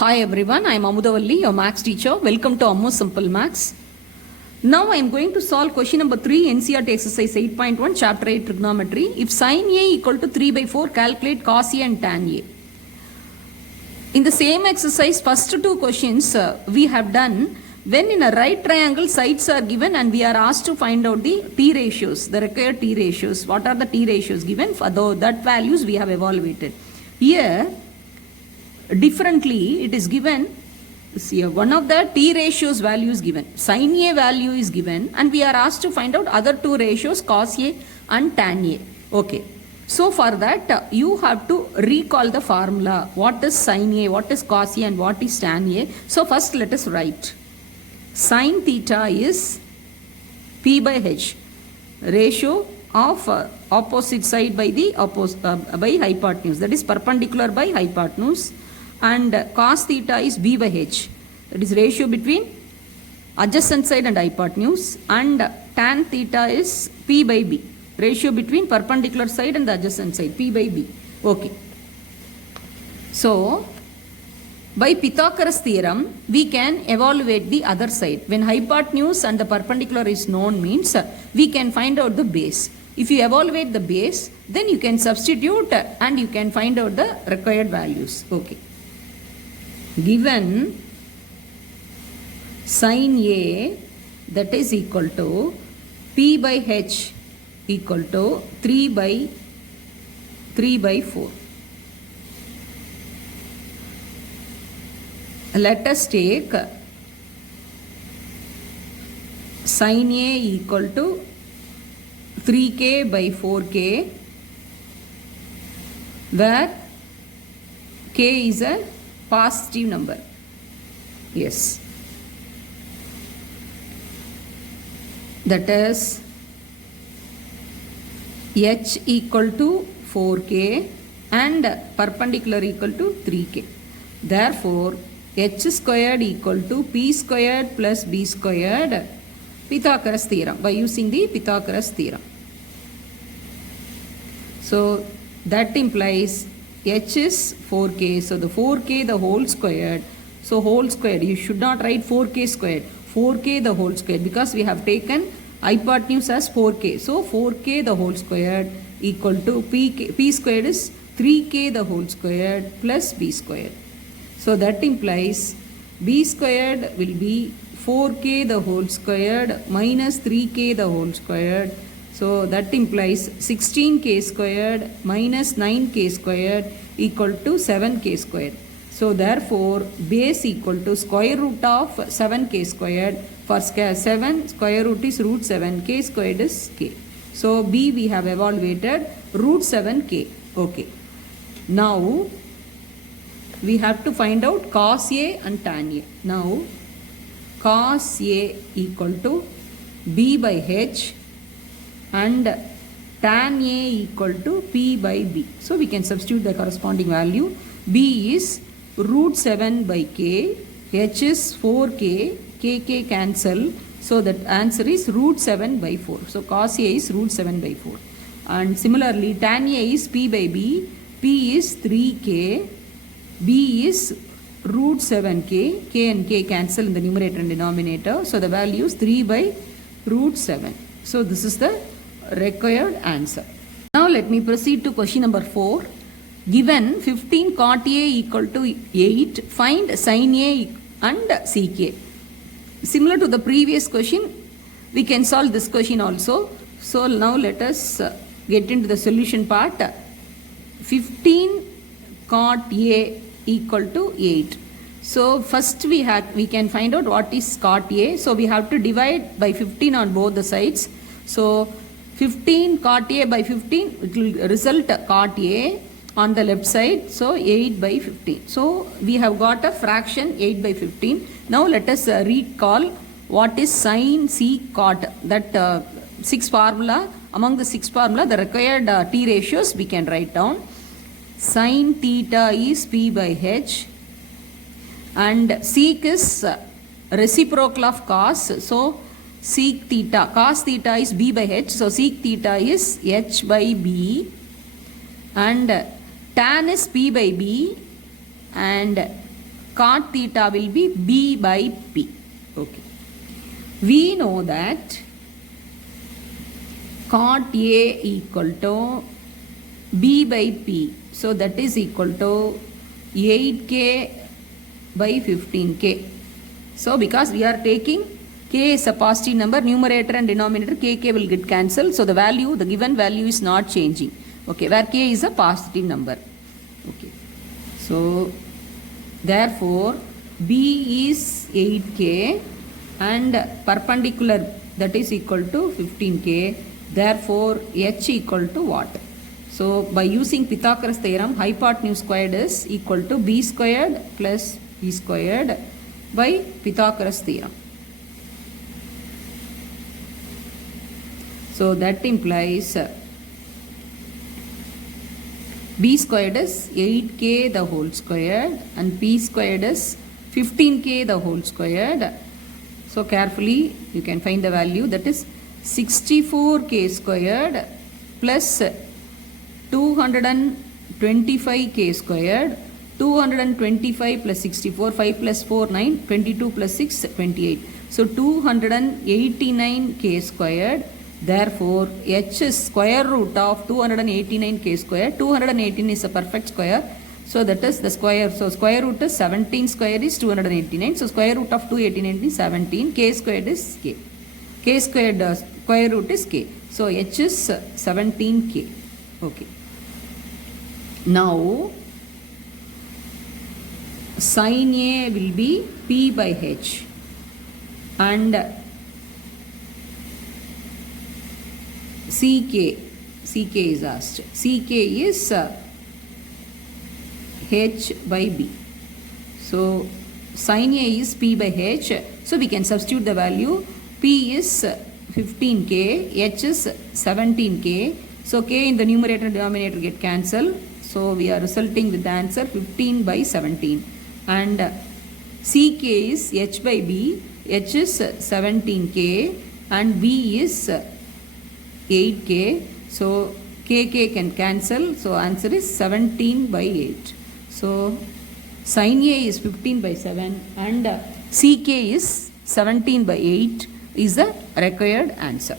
Hi everyone, I am Amudavalli, your maths teacher. Welcome to Ammu Simple Maths. Now I am going to solve question number 3, NCERT exercise 8.1, chapter 8 trigonometry. If sin A equal to 3 by 4, calculate cos A and tan A. In the same exercise, first two questions we have done when in a right triangle sides are given and we are asked to find out the T ratios, the required T ratios. What are the T ratios given? For that values we have evaluated. Here, differently it is given. See, one of the T ratios value is given, sin A value is given, and we are asked to find out other two ratios, cos A and tan A. Okay, so for that you have to recall the formula. What is sin A, what is cos A, and what is tan A? So first let us write. Sin theta is P by H, ratio of opposite side by the by hypotenuse, that is perpendicular by hypotenuse, and cos theta is B by H, that is ratio between adjacent side and hypotenuse, and tan theta is P by B, ratio between perpendicular side and the adjacent side, P by B. Okay, so by Pythagoras theorem we can evaluate the other side. When hypotenuse and the perpendicular is known means we can find out the base. If you evaluate the base, then you can substitute and you can find out the required values. Okay, given sin A, that is equal to P by H equal to 3 by 4. Let us take sin A equal to 3k by 4k, where k is a positive number. Yes, that is h equal to 4k and perpendicular equal to 3k. Therefore h squared equal to p squared plus b squared, Pythagoras theorem, by using the Pythagoras theorem. So that implies h is 4k, so the 4k the whole squared, so whole squared, you should not write 4k squared, 4k the whole squared, because we have taken hypotenuse as 4k, so 4k the whole squared equal to p squared is 3k the whole squared plus b squared. So that implies b squared will be 4k the whole squared minus 3k the whole squared. So that implies 16k squared minus 9k squared equal to 7k squared. So therefore base equal to square root of 7k squared. For 7 square root is root 7, k squared is k. So b we have evaluated root 7k. Okay, now we have to find out cos A and tan A. Now cos A equal to B by H and tan A equal to P by B. So we can substitute the corresponding value. B is root 7 by K, H is 4K, K cancel. So that answer is root 7 by 4. So cos A is root 7 by 4. And similarly tan A is P by B, P is 3K, B is root 7k, k and k cancel in the numerator and denominator. So the value is 3 by root 7. So this is the required answer. Now let me proceed to question number 4. Given 15 cot A equal to 8, find sin A and sec A. Similar to the previous question, we can solve this question also. So now let us get into the solution part. 15 cot A equal to 8. So first we can find out what is cot A. So we have to divide by 15 on both the sides. So 15 cot A by 15, it will result cot A on the left side. So 8 by 15. So we have got a fraction 8 by 15. Now let us recall what is sin C cot. That 6 formula, among the 6 formula, the required T ratios we can write down. Sin theta is P by H and sec is reciprocal of cos. So sec theta, cos theta is B by H. So sec theta is H by B and tan is P by B and cot theta will be B by P. Okay. We know that cot A equal to B by P. So that is equal to 8K by 15K. So because we are taking K is a positive number, numerator and denominator KK will get cancelled. So the value, the given value is not changing. Okay, where K is a positive number. Okay. So therefore B is 8K and perpendicular, that is equal to 15K. Therefore H equal to what? So by using Pythagoras theorem, hypotenuse squared is equal to B squared plus B squared by Pythagoras theorem. So that implies B squared is 8K the whole squared and P squared is 15K the whole squared. So carefully you can find the value, that is 64K squared plus 225K squared. 225 plus 64, 5 plus 4, 9, 22 plus 6, 28. So 289K squared. Therefore, H is square root of 289K square. 218 is a perfect square. So that is the square. So square root is 17 square is 289. So square root of 289 is 17. K squared is K. K squared square root is K. So H is 17K. Okay. Now, sin A will be P by H and CK is asked. CK is H by B. So sin A is P by H. So we can substitute the value. P is 15K, H is 17K. So K in the numerator and denominator get cancelled. So we are resulting with the answer 15 by 17. And CK is H by B. H is 17K and B is 8K. So KK can cancel. So answer is 17 by 8. So sin A is 15 by 7 and CK is 17 by 8 is the required answer.